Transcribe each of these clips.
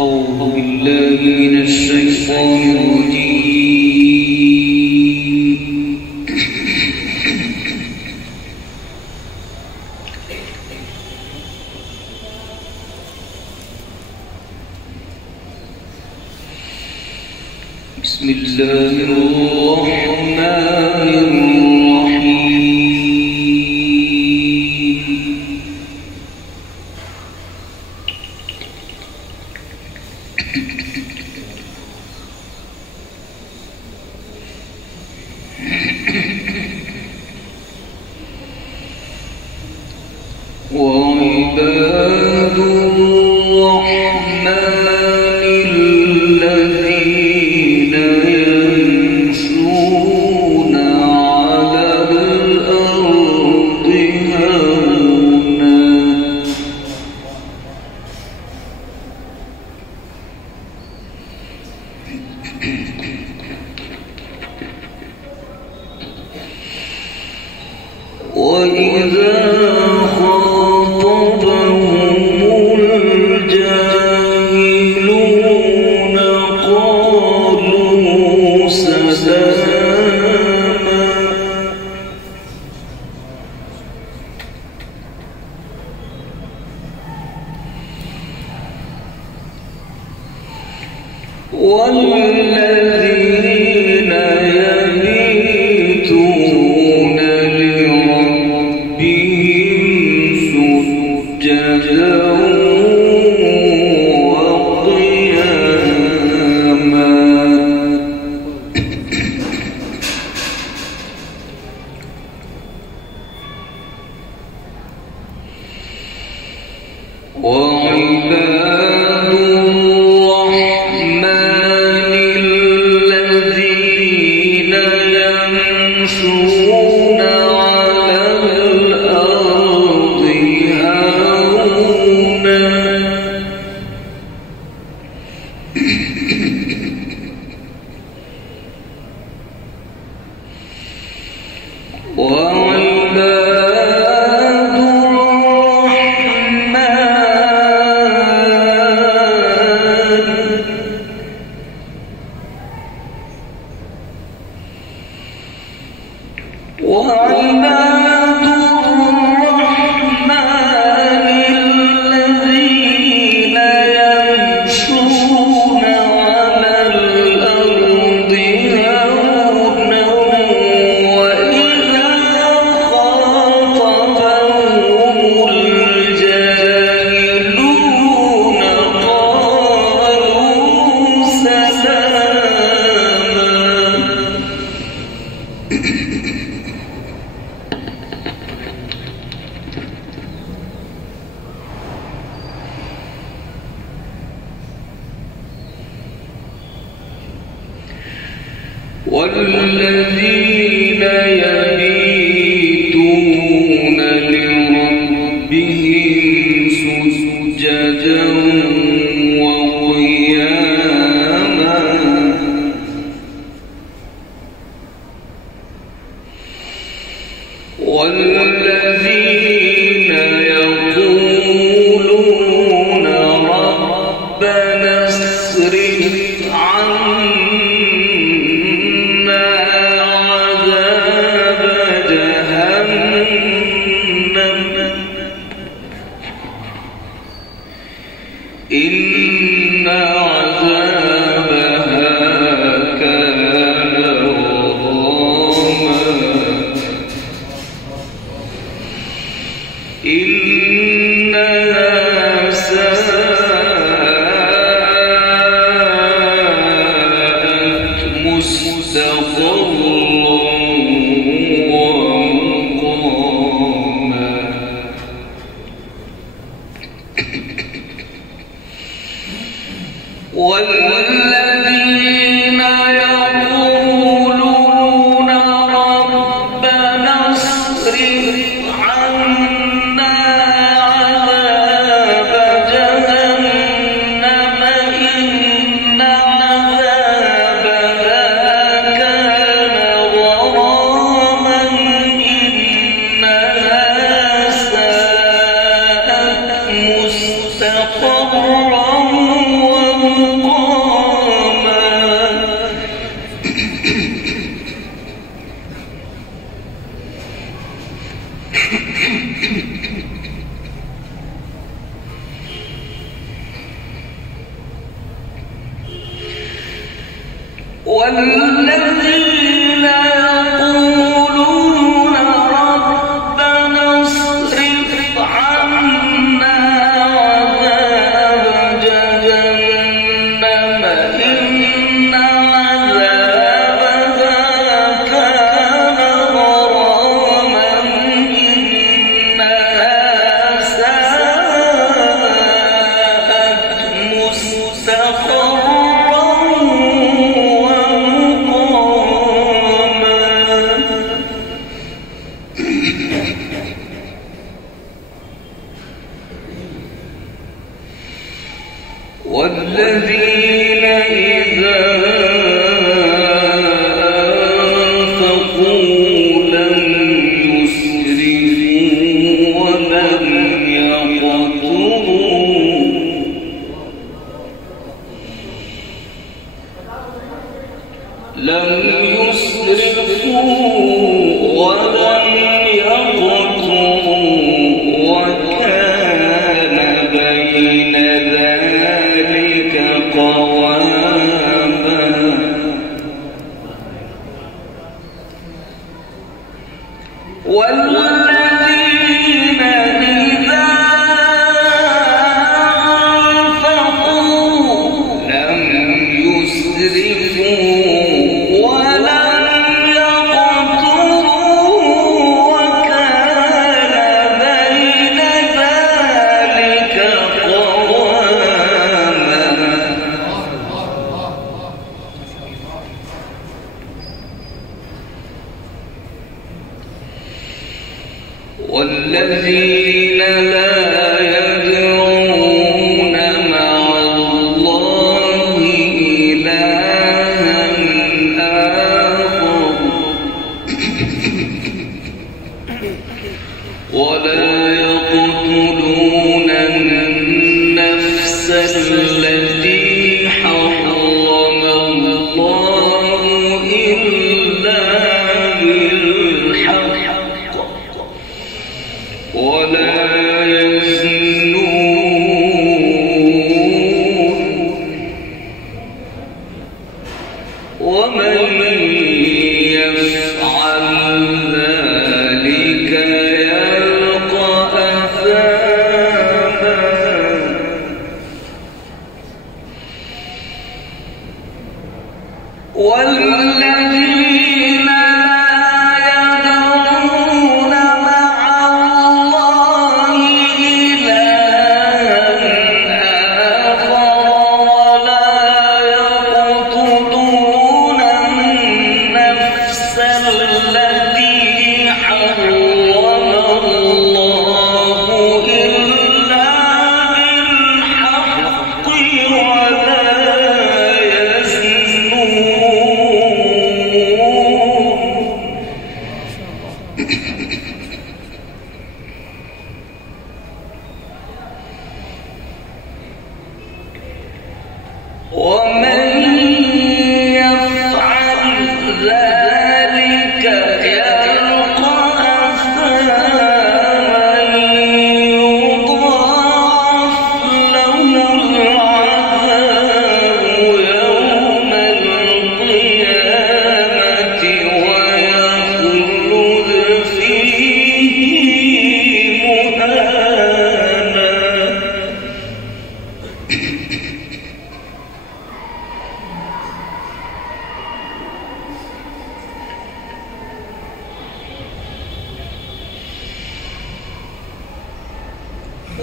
أعوذ بالله من الشيطان الرجيم. بسم الله الرحمن الرحيم. وعباد الرحمن الذين يمشون على الأرض هونا وإذا خاطبهم الجاهلون قالوا سلاما والذين يبيتون لربهم سجدا وقياما وعباد الرحمن الذين يمشون على الأرض هونا وعباد الرحمن الذين يمشون على الأرض هونا وإذا خاطبهم الجاهلون قالوا سلاما والذين يبيتون لربهم سجدا وقياما والذين يقولون ربنا اصرف عنا عذاب جهنم إن عذابها كان غراما إنها ساءت مستقرا ومقاما والذين يقولون ربنا اصرف عنا عذاب جهنم والذين يقولون ربنا اصرف عنا عذاب جهنم إن عذابها كان غراما إنها ساءت مستقرا والذين إذا أنفقوا لم يسرفوا ولم يقتروا وكان بين ذلك قواما والذين إذا أنفقوا لم يسرفوا ولم يقتروا وكان بين ذلك قواما والذين لا يدعون مع الله إلها آخر ولا يقتلون النفس التي حرم الله إلا بالحق ولا يزنون ومن يفعل ذلك يلقى أثاما والذين لا يدعون مع الله إلها آخر ولا يقتلون النفس التي حرم الله إلا بالحق ولا ومن يفعل ذلك يلقى أثاما يضاعف له العذاب يوم القيامة ويخلد فيه مهانا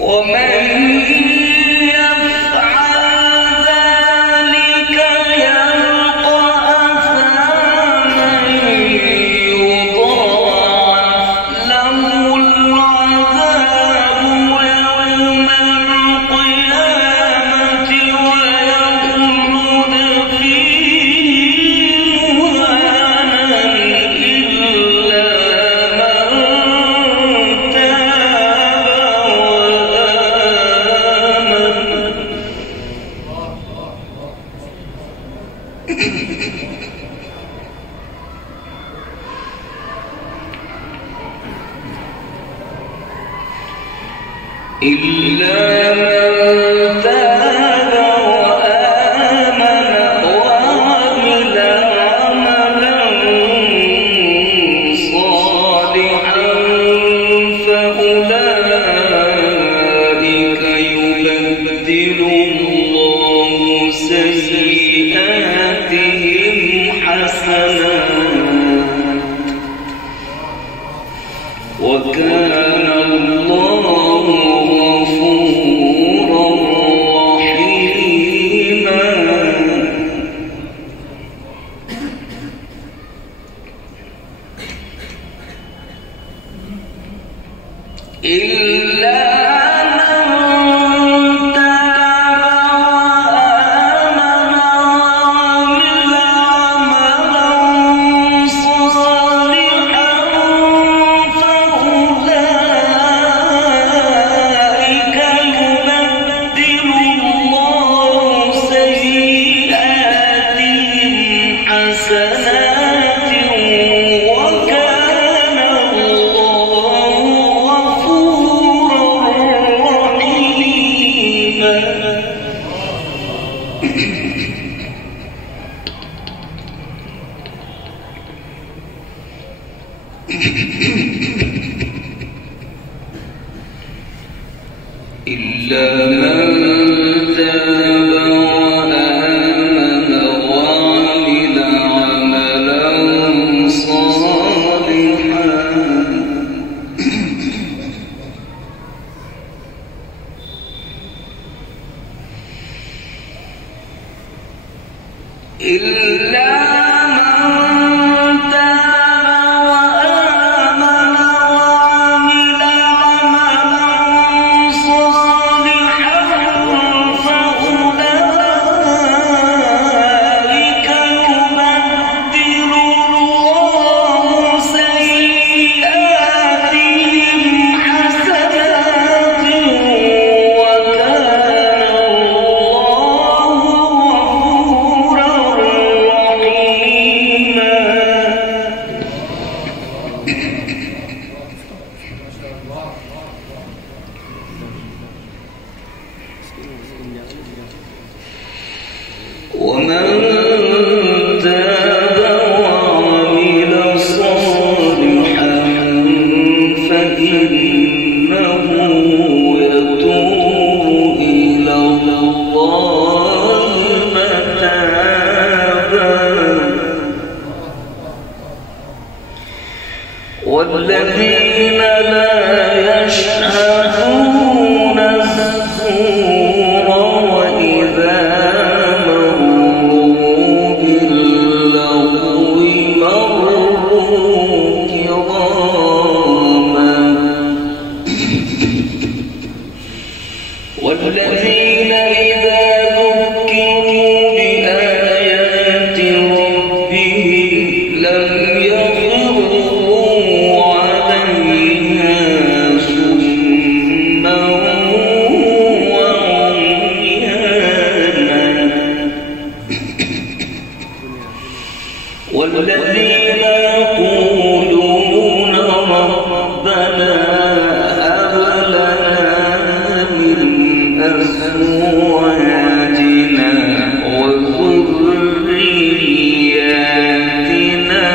ومن يفعل ذلك يلقى أثاما يضاعف له العذاب يوم القيامة ويخلد فيه مهانا إلا من إلا من تاب وآمن وعمل أولئك يبدل الله سيئاتهم حسنات وكان الله غفورا رحيما إلا إلا من تاب وآمن وعمل عملا صالحا إلا ومن تاب وعمل صالحا فإنه يتوب إلى الله متابا والذين لا يشهدون الزور وإذا والذين إذا ذكروا بآيات ربهم لم يخروا عليها صما وعميانا والذين يقولون ربنا أزواجنا وذرياتنا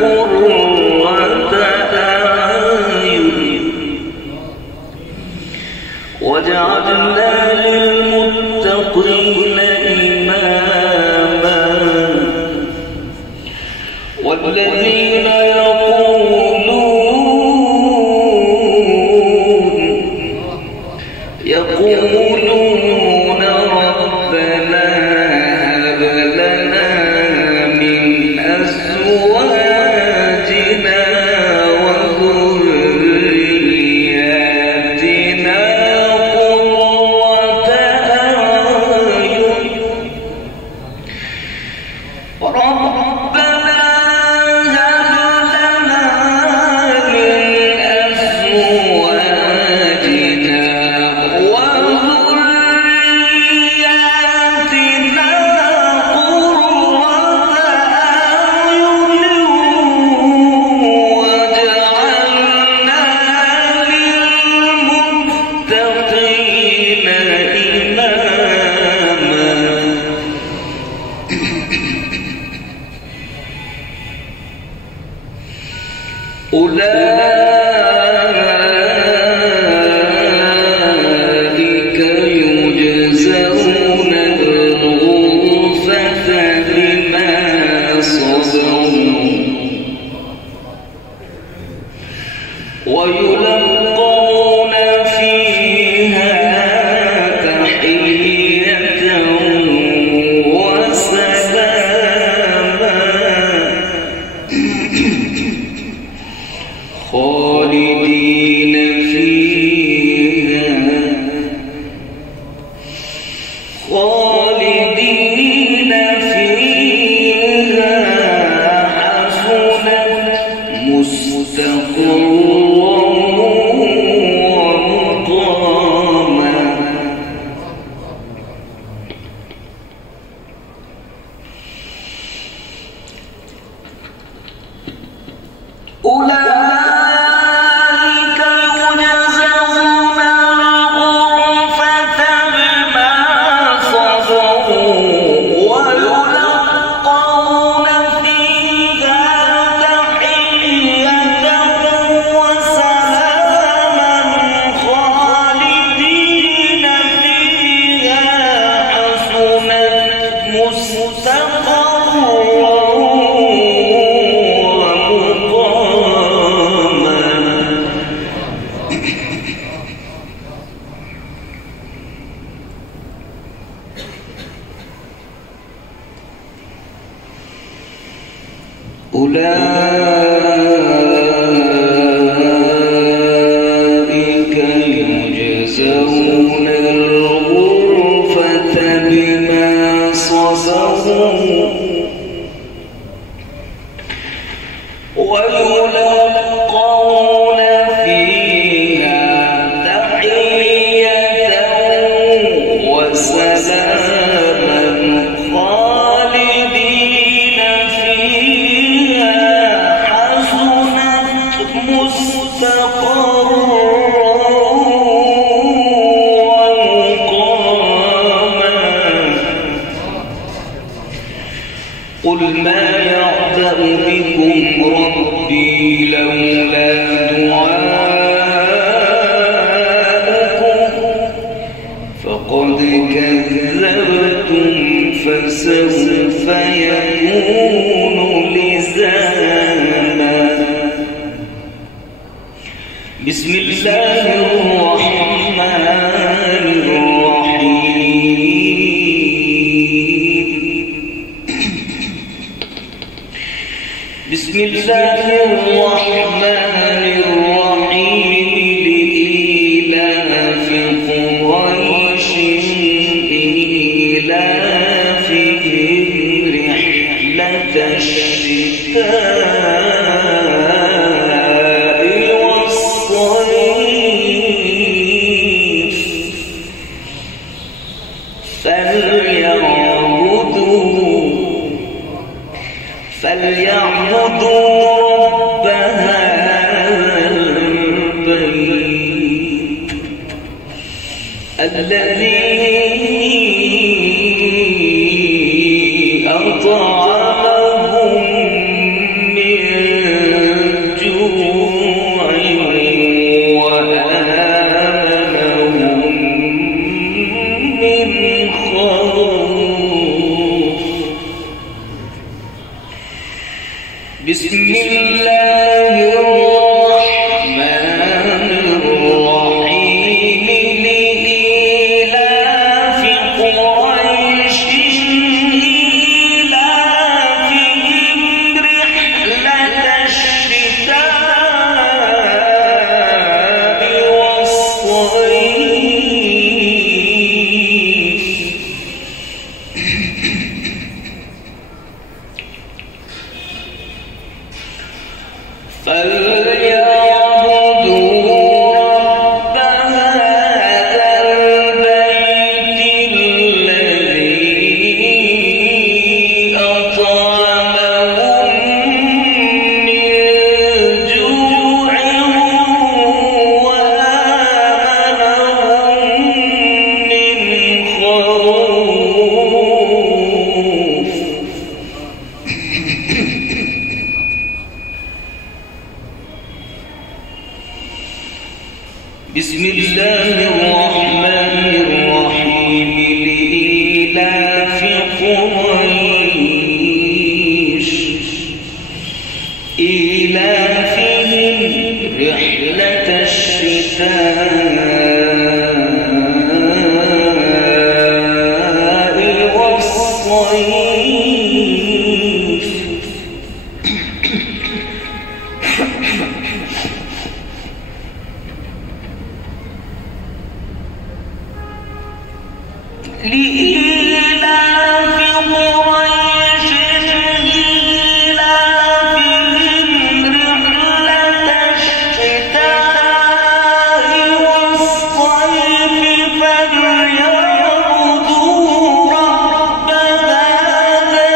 قرة أعين واجعلنا للمتقين إماما والذين يقولون ربنا هب لنا من أزواجنا وذرياتنا قرة أعين ربنا هب لنا من أزواجنا وذرياتنا أولئك يجزون الغرفة بما صبروا ويلقون فيها تحية وسلاما خالدين فيها حسنت مستقرا ومقاما قل ما يعبأ بكم ربي لولا دعاؤكم فقد كذبتم فسوف يكون لزاما بسم الله الرحمن الرحيم بسم الله الرحمن الرحيم لإيلاف قريش إيلافهم رحلة الشتاء والصيف فليعبدوا رب هذا البيت الذي أطعمهم من جوع وآمنهم من خوف بسم الله الرحمن الرحيم لإيلاف قريش إيلافهم رحلة الشتاء والصيف فليعبدوا رب هذا البيت الذي أطعمهم من جوع وآمنهم من خوف بسم الله الرحمن الرحيم لإيلاف قريش إيلافهم رحلة الشتاء والصيف لإيلاف قريش إيلافهم رحلة الشتاء والصيف فليعبدوا رب هذا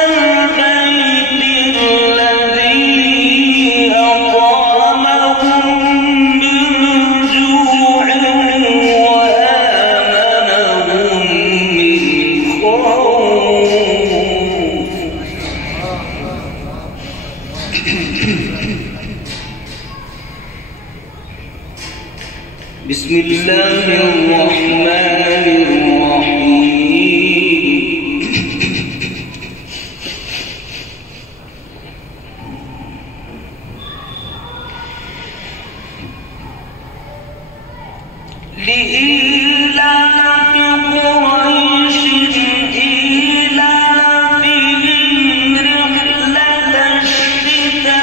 البيت الذي أطعمهم من جوع وآمنهم من خوف بسم الله الرحمن الرحيم لإيلاف قريش إيلافهم رحلة الشتاء